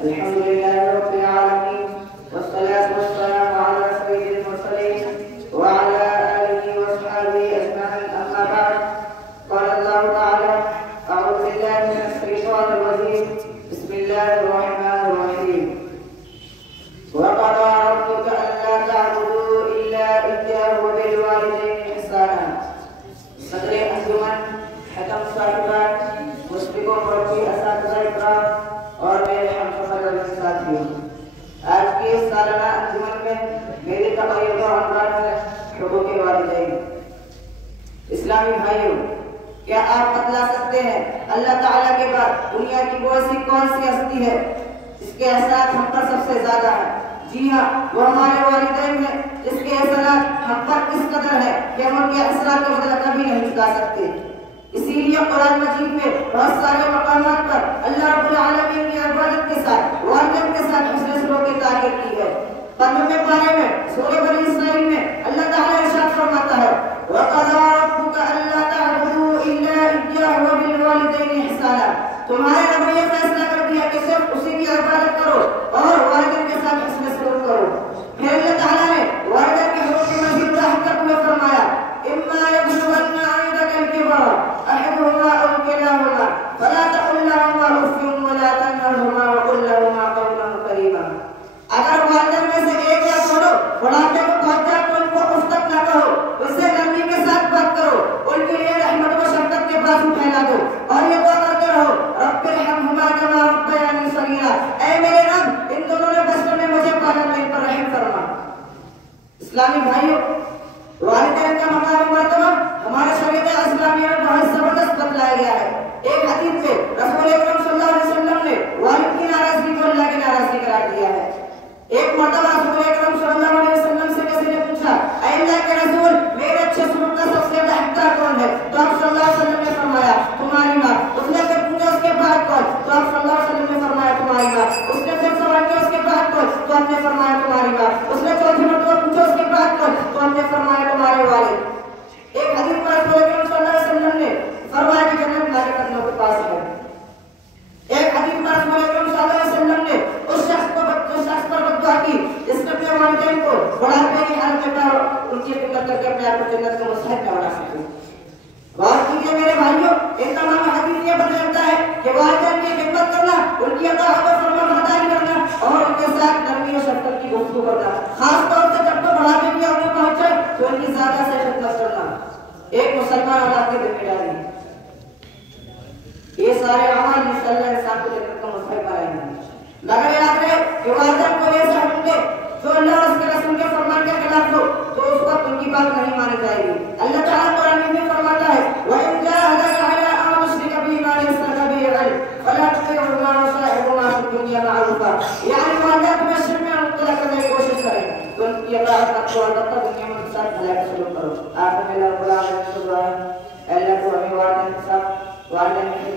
الحمد لله رب العالمين والصلاة والسلام على سيد المرسلين وعلى آله وأصحابه أجمعين أما بعد قال الله تعالى أعوذ بالله من الشيطان الرجيم بسم الله الرحمن الرحيم وقضى ربك ألا تعبدوا إلا إياه وبالوالدين إحسانا صدر انجمن حکم صاحبان مشرکوں مربی اساتذہ اکرام اور میرے ہمسفر ساتھیوں، آج کی اس سالانہ انجمن میں میری تقریر کا عنوان ہے حقوق والدین۔ اسلامی بھائیوں، کیا آپ بتلا سکتے ہیں اللہ تعالیٰ کے بعد دنیا کی وہ ایسی کون سی ہستی ہے جس کے احسانات ہم پر سب سے زیادہ ہیں؟ جی ہاں، وہ ہمارے والدین ہیں جس کے احسانات ہم پر اس قدر ہے کہ ہم ان کے احسانات کا بدلہ کبھی نہیں چکا سکتے۔ اسی لیے قرآن مجید میں بہت سارے مقامات پر اللہ رب العالمین کی عبادت کے ساتھ والدین کے ساتھ حسن سلوک کی تاکید کی ہے۔ 15ویں پارے میں سورہ بنی اسرائیل میں اللہ تعالیٰ ارشاد فرماتا ہے وَقَضَىٰ رَبُّكَ أَلَّا تَعْبُدُوا إِلَّا إِيَّاهُ وَبِالْوَالِدَيْنِ إِحْسَانًا۔ تمہارے رب نے یہ فیصلہ کر دیا کہ صرف اسی کی عبادت کرو اور والدین کے ساتھ حسن سلوک کرو۔ پھر اللہ تعالیٰ نے والدین کے حقوق کی مزید وضاحت کرتے ہوئے فرمایا إِمَّا يَبْلُغَنَّ عِندَكَ الْكِبَرَ أَحَدُهُمَا أَوْ كِلَاهُمَا فَلَا تَقُل لَّهُمَا أُفٍّ وَلَا تَنْهَرْهُمَا وَقُل لَّهُمَا قَوْلًا كَرِيمًا۔ اگر والدین میں سے ایک یا دونوں بڑھاپے کو پہنچ جائے تو ان کو اف تک نہ کہو، ان سے نرمی کے ساتھ بات کرو، ان کے لیے رحمت و شفقت کے بازو پھیلا دو اور یہ دعا کرتے رہو رب ارحمہما کما ربیانی صغیرا، اے میرے رب ان دونوں نے بچپن میں مجھے پالا، تو ان پر رحم فرما۔ اسلامی بھائیوں، والدین کا مقام مرتبہ ہمارے شریعت اسلامیہ میں بہت زبردست بتلایا گیا ہے۔ ایک حدیث میں رسول اکرم صلی اللہ علیہ وسلم نے والد کی ناراضگی کو اللہ کی ناراضگی قرار دیا ہے۔ ایک مرتبہ رسول اکرم صلی اللہ علیہ وسلم سے کسی نے پوچھا اے اللہ کے رسول میرے اچھے سلوک کا سب سے زیادہ حقدار کون ہے؟ تو آپ صلی اللہ علیہ وسلم نے فرمایا تمہاری ماں۔ اس نے پھر پوچھا اس کے بعد کون؟ تو آپ صلی اللہ علیہ وسلم نے فرمایا تمہاری ماں۔ اس نے پھر سوال کیا اس کے بعد کون؟ تو آپ نے فرمایا تمہاری ماں۔ اس نے چوتھی مرتبہ پوچھا اس کے بعد کون؟ تو آپ نے فرمایا تمہارے والد۔ ایک حدیث میں رسول اکرم صلی اللہ علیہ وسلم نے فرمایا کہ جنت اللہ کے قدموں کے پاس ہے۔ ایک حدیث میں رسول اکرم صلی اللہ علیہ وسلم نے اس شخص پر بددعا کی جس نے اپنے والدین کو بڑھاپے کی حالت میں ان کی فکر کر کے اپنے آپ کو جنت کا مستحق نہ بنا سکے۔ غور کیجیے میرے بھائیوں، ان تمام حدیث یہ بتاتا ہے کہ والدین کی خدمت کرنا، ان کی اطاعت و فرمانبرداری کرنا اور ان کے ساتھ نرمی و شفقت کی گفتگو کرنا، خاص طور سے جب وہ بڑھاپے کی عمر میں پہنچے تو ان کی زیادہ سے خدمت کرنا ایک مسلمان اولاد کی ذمہ داری ہے۔ یہ سارے اعمال انشاءاللہ انسان کو جنت کا مستحق بنائیں گے، مگر یاد رہے کہ والدین کو ایسا حکم دے جو اللہ اور اس کے رسول کے فرمان کے خلاف ہو تو اس وقت ان کی بات نہیں مانی جائے گی۔ اللہ تعالیٰ قرآن میں فرماتا ہے وَإِن جَاهَدَاكَ عَلَىٰ أَن تُشْرِكَ بِي مَا لَيْسَ لَكَ بِهِ عِلْمٌ فَلَا تُطِعْهُمَا وَصَاحِبْهُمَا فِي الدُّنْيَا مَعْرُوفًا۔ یعنی والدین تمہیں شرک میں مبتلا کرنے کی کوشش کریں تو ان کی اطاعت کرو، البتہ دنیا میں ان کے ساتھ بھلائی کا سلوک کرو۔ آخر میں اللہ رب العالمین سے دعا ہے اللہ کو ہمیں والدین کے ساتھ والدین